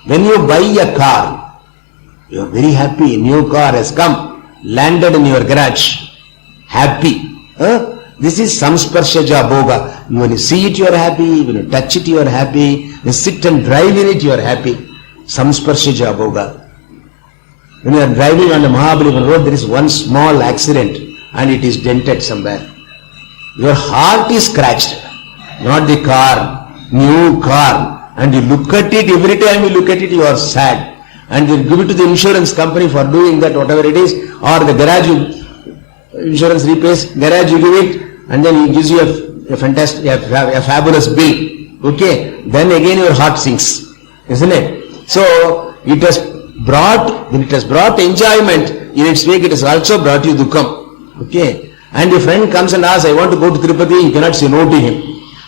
When you buy a car, you are very happy, a new car has come, landed in your garage, happy. This is samsparshaja bhoga. When you see it, you are happy. When you touch it, you are happy. When you sit and drive in it, you are happy. Samsparshaja bhoga. When you are driving on the Mahabalipuram road, there is one small accident and it is dented somewhere. Your heart is scratched. Not the car, new car. And you look at it, every time you look at it, you are sad. And you give it to the insurance company for doing that, whatever it is, or the garage, insurance repays, garage you give it, and then he gives you a fantastic, a fabulous bill. Okay, then again your heart sinks, isn't it? So it has brought enjoyment in its wake, it has also brought you dukkham. Okay, and a friend comes and asks, I want to go to Tirupati, you cannot say no to him.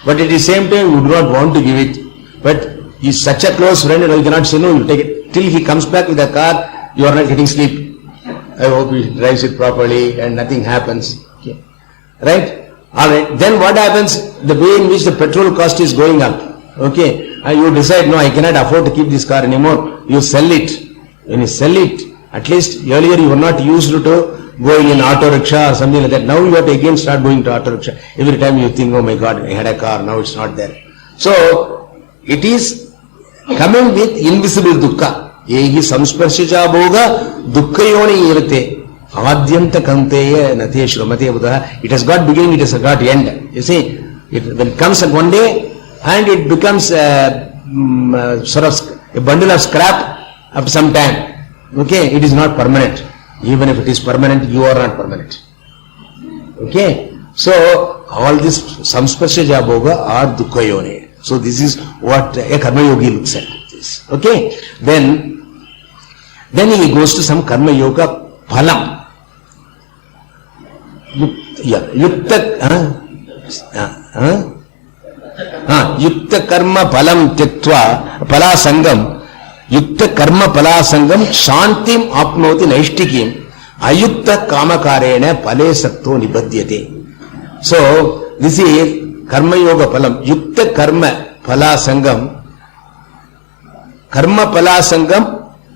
But at the same time, you do not want to give it. But he is such a close friend, you cannot say no, you take it. Till he comes back with a car, you are not getting sleep. I hope he drives it properly and nothing happens. Okay. Right? Alright. Then what happens? The way in which the petrol cost is going up. Okay. And you decide, no, I cannot afford to keep this car anymore. You sell it. When you sell it, at least earlier you were not used to going in auto rickshaw or something like that. Now you have to again start going to auto rickshaw. Every time you think, oh my God, I had a car, now it's not there. So, it is coming with invisible dukkha. Yehi samsparshaja bhoga dukkha yoni irate adyanta kanteya nate shramate buddha. It has got beginning, it has got end. You see, when it comes at one day and it becomes sort of a bundle of scrap after some time. Okay, it is not permanent. Even if it is permanent, you are not permanent. Okay, so all this samsparshaja bhoga are dukkha yoni. So this is what a karma yogi looks at. This. Okay, then he goes to some karma yoga phalam. Yukta karma phalam tyaktva phala sangam yukta karma phala sangam shantim apnoti naishtikim ayukta kamakarena phale sakto nibadhyate. So this is karma yoga phalam. Yukta karma phala sangam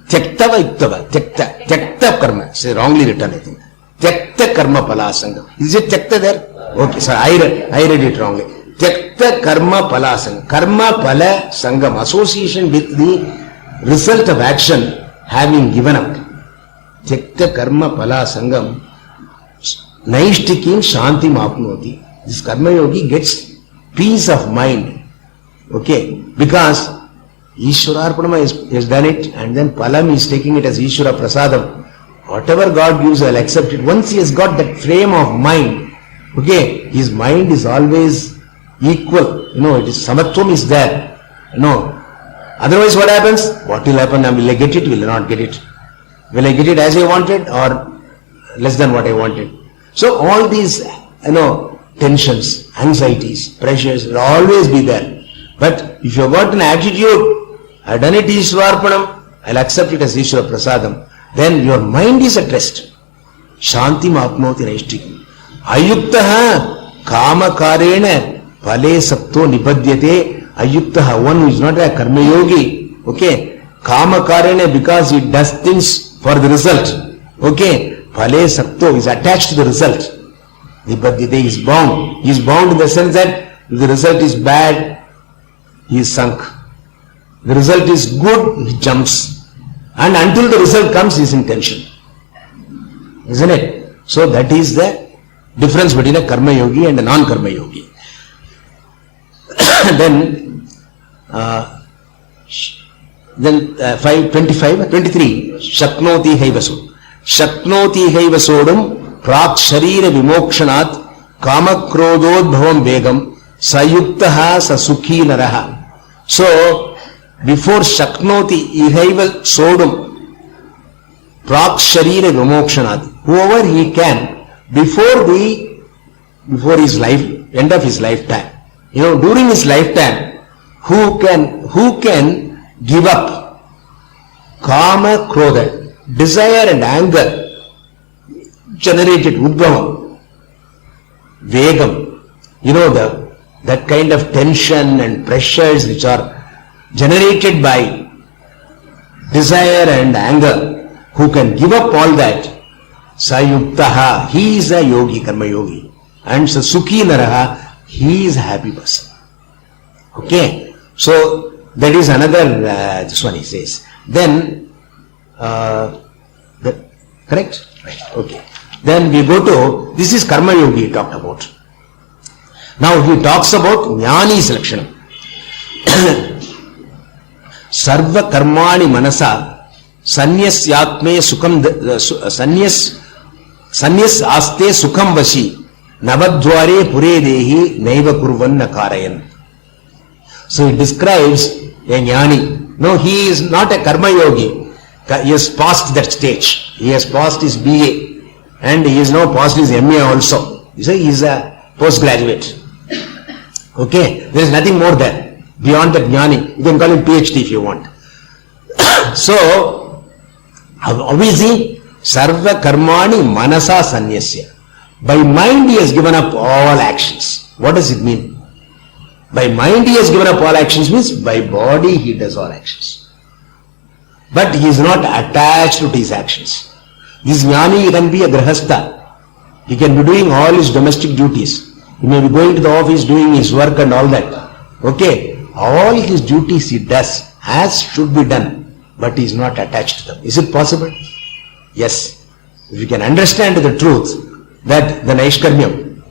tyaktava yuktava tyakta karma. It's wrongly written, I think. Tyakta karma phala sangam. Is it tyakta there? Okay, sorry, I read it wrongly. Tyakta karma phala sangam. Karma phala sangam, association with the result of action having given up. Tyakta karma pala sangam naishtikim shantim apnoti. This karma yogi gets peace of mind. Okay, because Ishwararpanama has done it, and then Palam is taking it as Ishwara Prasadam. Whatever God gives, I'll accept it. Once he has got that frame of mind, okay, his mind is always equal. It is Samatvam is there. Otherwise what happens? What will happen? Will I get it? Will I not get it? Will I get it as I wanted or less than what I wanted? So all these, tensions, anxieties, pressures will always be there. But if you have got an attitude, I've done it Ishwarpanam, I'll accept it as Ishwara Prasadam, then your mind is at rest. Shantim apnoti naishtikim. Ayuktaha kama karena pale sapto nipadyate. Ayuktaha, one who is not a karma yogi, okay, kama karena, because he does things for the result, okay, pale sapto is attached to the result. Nipadyate is bound. He is bound in the sense that if the result is bad, he is sunk. The result is good, he jumps. And until the result comes, he is in tension. Isn't it? So that is the difference between a karma yogi and a non-karma yogi. Then 23, Shaknoti Haivasod. Shaknoti Haivasodum Prak Sharira Vimokshanat Kamakrodod Bhavam Begam Sayuktaha Sasukhi Naraha. So, before Shaknoti Ihaival Sodum Prak Sharira Vimokshanat, whoever he can, before his life, end of his lifetime, during his lifetime, who can give up Kama Krodha, desire and anger generated Udbhavam, Vegam, that kind of tension and pressures which are generated by desire and anger, who can give up all that, Sayuktaha, he is a yogi, karma yogi. And Sasukhi Naraha, he is a happy person. Okay, so that is another, this one he says. Then, correct? Right, okay. Then we go to, this is karma yogi he talked about. Now he talks about Jnani's Lakshanam. Sarva karmani manasa sanyasyatme sukham sanyas aste sukham vashi navadware pure dehi naiva kurvan nakarayan. So he describes a jnani. No, he is not a karma yogi. He has passed that stage. He has passed his BA and he has now passed his MA also. You say he is a postgraduate. Okay, there is nothing more there. Beyond that jnani, you can call him PhD if you want. So, obviously, sarva karmani manasa sanyasya. By mind he has given up all actions. What does it mean? By mind he has given up all actions means by body he does all actions. But he is not attached to his actions. This jnani can be a grahastha. He can be doing all his domestic duties. He may be going to the office, doing his work and all that. Okay, all his duties he does as should be done, but he is not attached to them. Is it possible? Yes. If you can understand the truth, that the Naishkarmyam,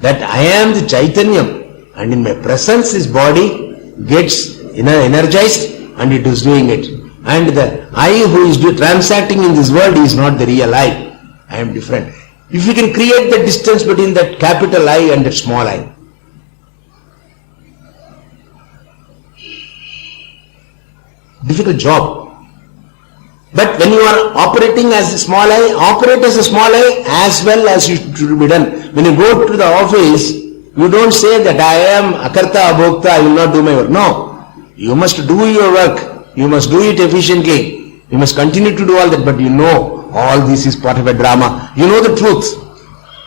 that I am the Chaitanyam, and in my presence his body gets energized and it is doing it. And the I who is transacting in this world is not the real I. I am different. If you can create the distance between that capital I and that small I, difficult job. But when you are operating as a small I, operate as a small I as well as it should be done. When you go to the office, you don't say that I am akarta abhokta, I will not do my work. No, you must do your work. You must do it efficiently. You must continue to do all that, but you know all this is part of a drama. You know the truth.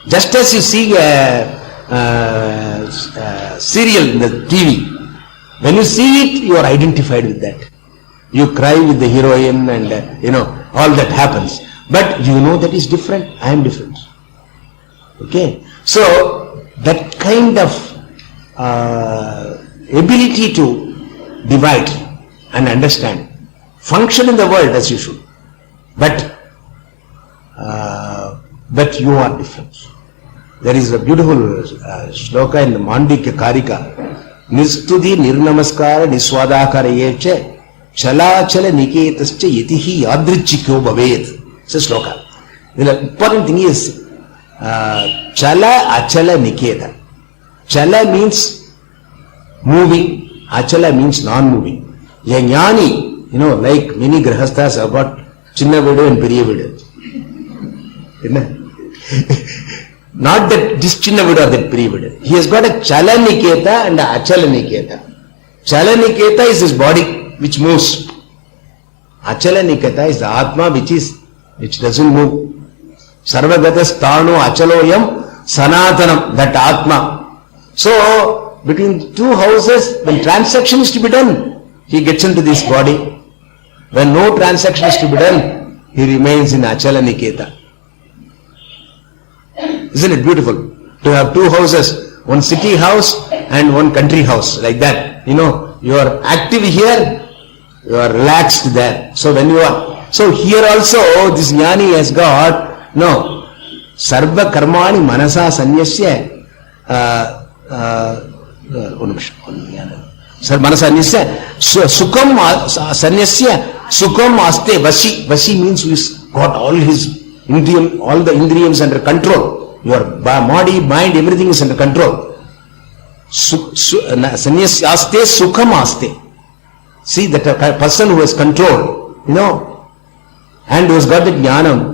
Just as you see a serial in the TV, when you see it, you are identified with that. You cry with the heroine and all that happens. But you know that is different. I am different. Okay. So that kind of ability to divide and understand, function in the world as you should. But but you are different. There is a beautiful shloka in the Mandikya Karika. Nistuti nirnamaskara niswadakara yeche chala chala niketascha yatihi yadrichikyo bhavet. It's a shloka. The important thing is chala achala niketa. Chala means moving, achala means non-moving. A jnani, like many grahasthas have got chinna vidu and periya vidu. Not that this chinna vidu or that periya vidu. He has got a chala niketa and a achala niketa. Chala niketa is his body which moves. Achala niketa is the atma which doesn't move. Sarvagatas tano achaloyam sanatanam, that atma. So, between two houses, when transaction is to be done, he gets into this body. When no transaction is to be done, he remains in achala niketa. Isn't it beautiful to have two houses, one city house and one country house, like that? You are active here, you are relaxed there. So when you are, so here also this jnani has got, sarva karmani manasa sanyasya, manasa sanyasya, sukam sanyasya, sukam aste vasi. Vasi means he's got all his all the indriyams under control. Your body, mind, everything is under control. Sanyas aste, sukham aste. See, that a person who has control, and who has got the jnanam,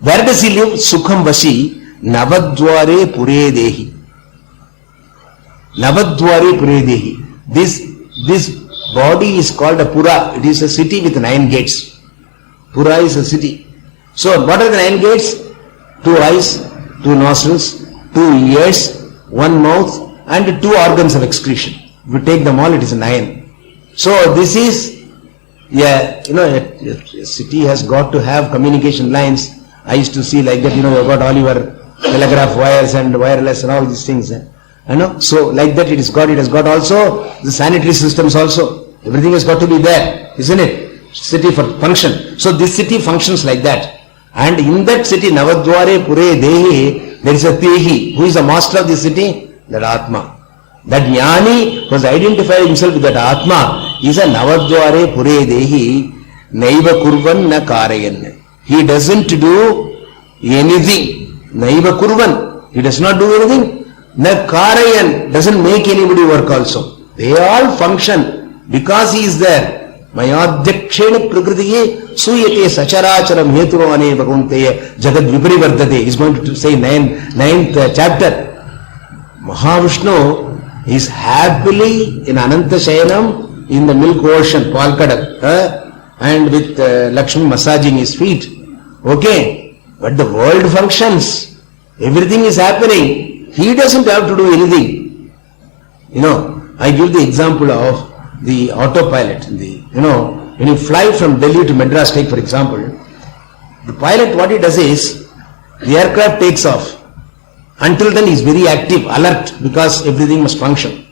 where does he live? Sukham vasi, navadware pure dehi. Navadware pure dehi. This body is called a pura. It is a city with 9 gates. Pura is a city. So, what are the 9 gates? 2 eyes, 2 nostrils, 2 ears, 1 mouth, and 2 organs of excretion. If you take them all, it is 9. So this is, a city has got to have communication lines. I used to see like that, you've got all your telegraph wires and wireless and all these things. So like that it has got also the sanitary systems also. Everything has got to be there, isn't it? City for function. So this city functions like that. And in that city, Navadware Pure Dehi, there is a Tehi. Who is the master of the city? That Atma. That Jnani who has identified himself with that Atma is a Navadware Pure Dehi, Naiva Kurvan na Karayan. He doesn't do anything. Naiva Kurvan. He does not do anything. Na Karayan. Doesn't make anybody work also. They all function because he is there. Mayadhyakshena prakritiye suyate sacharacharam heturvane bhagavante jagad viparivardate. He is going to say 9th chapter. Mahavishnu is happily in Ananta Shayanam in the milk ocean, Palkadak, and with Lakshmi massaging his feet. Okay, but the world functions. Everything is happening. He doesn't have to do anything. I give the example of the autopilot. When you fly from Delhi to Madras, take for example, the pilot, what he does is, the aircraft takes off. Until then he is very active, alert, because everything must function.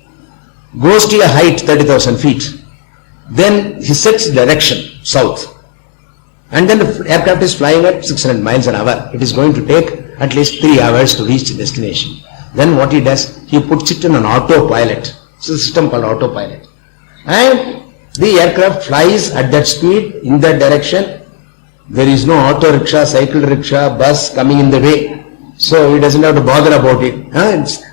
Goes to a height 30,000 feet. Then he sets direction, south. And then the aircraft is flying at 600 miles an hour. It is going to take at least 3 hours to reach the destination. Then what he does, he puts it in an autopilot. It's a system called autopilot. And the aircraft flies at that speed, in that direction. There is no auto rickshaw, cycle rickshaw, bus coming in the way. So he doesn't have to bother about it.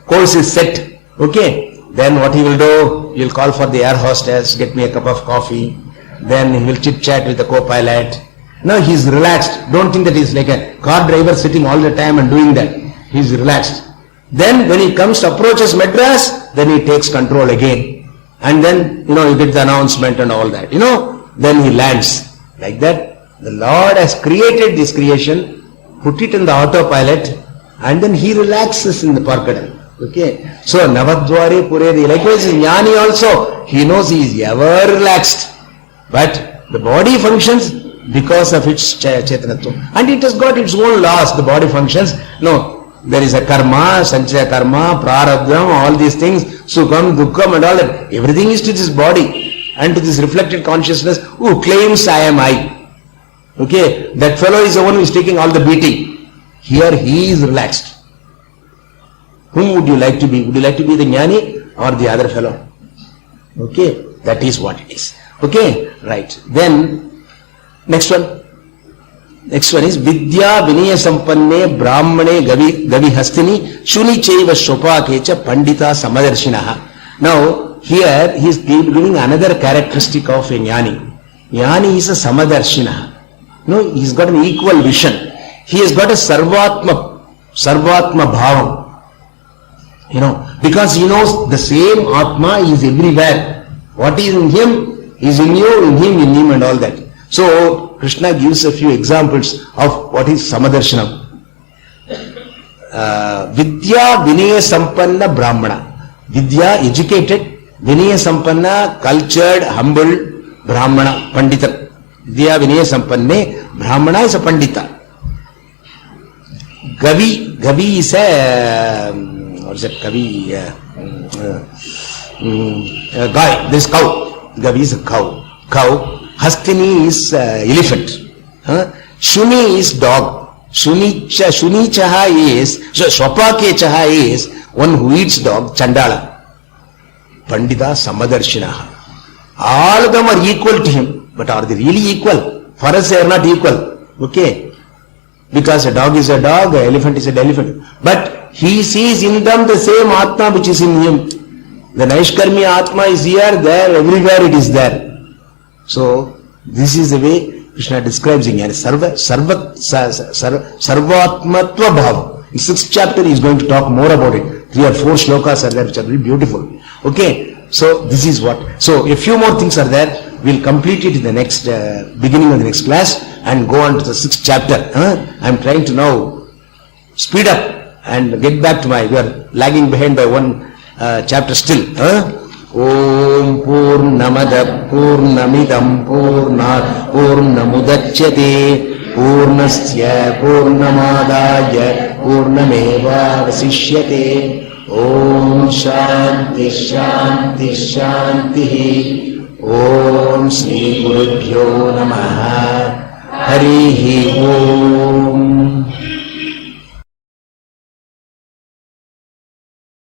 Course is set. Okay. Then what he will do, he will call for the air hostess, get me a cup of coffee. Then he will chit chat with the co-pilot. Now he is relaxed. Don't think that he is like a car driver sitting all the time and doing that. He is relaxed. Then when he approaches Madras, then he takes control again. And then, you get the announcement and all that. Then he lands. Like that, the Lord has created this creation, put it in the autopilot, and then he relaxes in the Parkadal. Okay. So, Navadware Puredi. Likewise, Jnani also, he knows he is ever relaxed. But the body functions because of its Chetanatva. And it has got its own laws, the body functions. No. There is a karma, sanchaya karma, prarabdham, all these things, sukham, dukkham and all that. Everything is to this body and to this reflected consciousness who claims I am I. Okay, that fellow is the one who is taking all the beating. Here he is relaxed. Whom would you like to be? Would you like to be the jnani or the other fellow? Okay, that is what it is. Okay, right. Then, next one. Next one is Vidya Vinaya Sampanne Brahmane Gavi Hastini Shuni Chaiva Shopakecha Pandita Samadarshinaha. Now, here he is giving another characteristic of a jnani. Jnani is a Samadarshinaha. No, he's got an equal vision. He has got a Sarvatma Bhavam. You know, because he knows the same Atma is everywhere. What is in him is in you, in him and all that. So, Krishna gives a few examples of what is Samadarshana. Vidya Vinaya Sampanna Brahmana. Vidya, educated. Vinaya Sampanna, cultured, humble, Brahmana, Pandita. Vidya Vinaya Sampanne, Brahmana is a Pandita. Gavi is a, what is it, Gavi, guy, this cow. Gavi is a cow. Hastini is elephant. Shuni is dog. Shunichaha is, Swapakechaha is one who eats dog, Chandala. Pandita Samadarshinaha. All of them are equal to him, but are they really equal? For us they are not equal. Okay? Because a dog is a dog, an elephant is an elephant. But he sees in them the same Atma which is in him. The Naishkarmi Atma is here, there, everywhere it is there. So, this is the way Krishna describes in Sarvatmatva Bhava. In 6th chapter he is going to talk more about it. 3 or 4 shlokas are there which are very beautiful. Okay, so this is what. So, a few more things are there. We'll complete it in the next, beginning of the next class and go on to the 6th chapter. I'm trying to now speed up and get back to we are lagging behind by one chapter still. Om Purnamada Purnamidam Purnat Purnamudachyate Purnasya Purnamadaya Purnameva Vasishyate. Om Shanti Shanti Shanti. Om Shri Gurubhyo Namaha. Harihi Om.